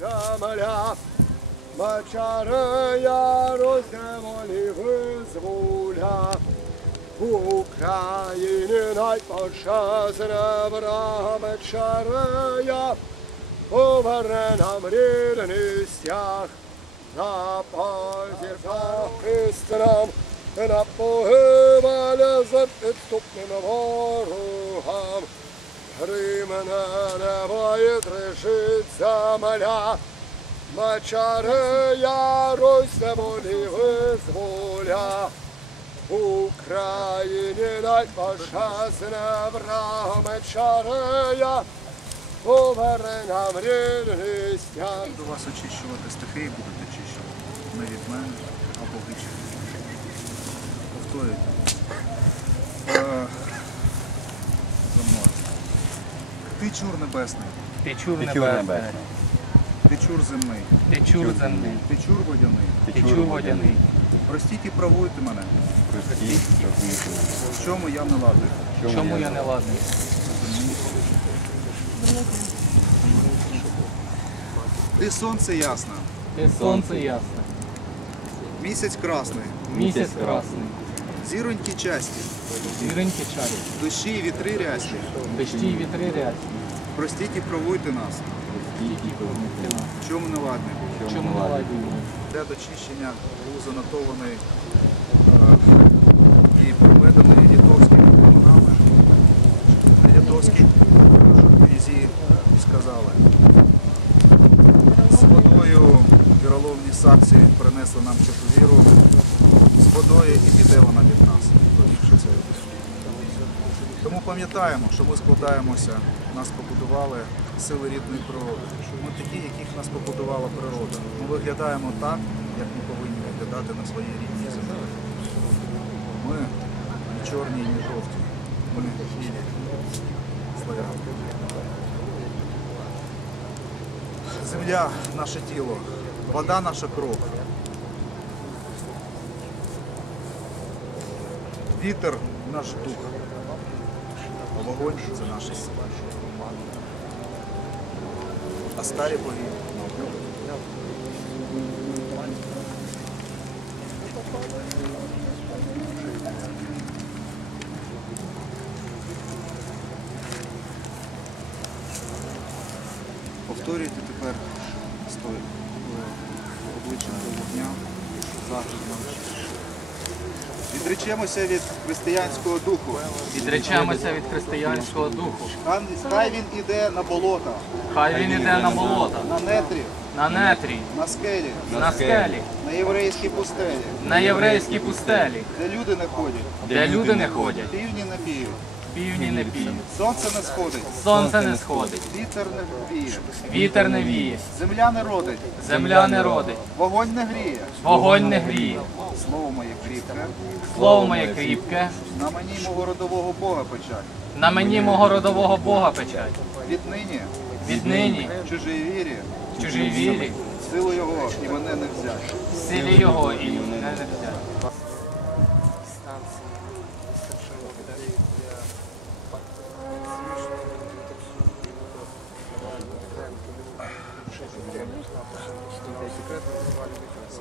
Земля, меча, роздеволі, визволя, в Україні пощазрева, меча рая, поверне нам рідних стяг, на позір та на погибалі за підступним ворогом на не витришиться маля, Мачари я Русь не визволя. Україні дай паша з неврага мачари я, нам До вас очищувати стихи і будуть очищувати. Не від мене або вичі. Повторюйте. Ти чор небесний. Ти чор небесний. Ти чор земний. Ти чор земний. Ти чор водяний. Ти чор водяний. Простіть і правуйте мене. Простите. Простите. Простите. В чому я не ладний? В, В чому я не ладний? Ти сонце ясне. Ти сонце ясне. Місяць красний. Місяць красний. Зіроньки часті, Зіроньки часті. дощі і вітри рясні. рясні, Простіть і провуйте нас. і В чому не вадний? Для дочищення був занотований і проведений дітовськими що На дітовській сказали. З водою віроловні сапці принесли нам чотовіру. З водою і піде вона від нас, побігши це. Тому пам'ятаємо, що ми складаємося, нас побудували сили рідної природи. Ми такі, яких нас побудувала природа. Ми виглядаємо так, як ми повинні виглядати на своїй рідній землі. Ми не чорні, не жовті. ми білі. Славянки. Земля наше тіло, вода наша кров. Вітер наш а вогонь це наша сила, а старі боги – на обліку. Повторюйте тепер стоїть обличчя до вогня. захід на Відречемося від християнського духу. Відречемося від християнського духу. Хай він іде на болота. Хай він іде на болота. На нетрі. На нетрі. На скелі. На скелі. На єврейській пустелі. На єврейській пустелі. Єврейські пустелі. Де люди не ходять? Де люди не ходять? На пів. Півні не піє. Сонце не сходить. Сонце не сходить. Вітер не віє. Вітер не віє. Земля не родить. Земля не родить. Вогонь не гріє. Слово Вогонь не гріє. Слово моє кріпке. Слово моє кріпке. На мені мого родового Бога печать. На мені мого родового Бога печать. Віднині. Віднині. Чужій вірі. Чужій вірі. Силу Його і мене не взяти. Силі його і мене не взяти.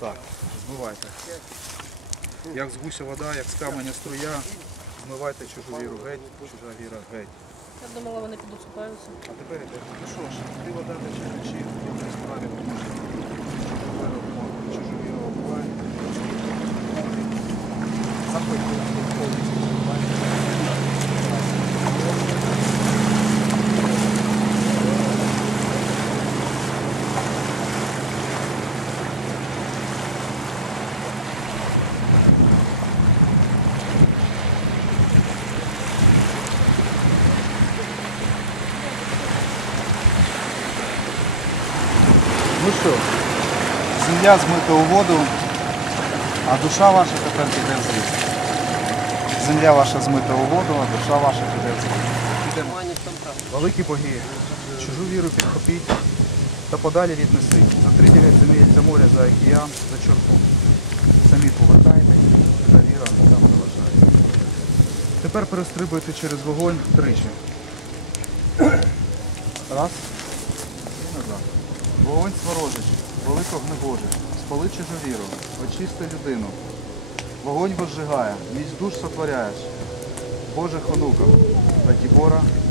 Так, змивайте. Як з гуся вода, як з каменя струя, змивайте чужу віру. Геть, чужа віра, геть. Я думала, вони підуцупаються. А тепер що ж, ти вода не йде. Земля змита у воду, а душа ваша тепер піде в звіт. Земля ваша змита у воду, а душа ваша піде в звіт. Великі боги. Чужу віру підхопіть та подалі віднесіть. За три ділянці за море, за океан, за чорту. Самі повертайте, та віра там заважає. Тепер перестрибуйте через вогонь тричі. Раз. І назад. Вогонь сворожить. Велико спали чужу віру, очисти людину, вогонь возжигає, міць душ сотворяєш, Боже хонука, Батібора,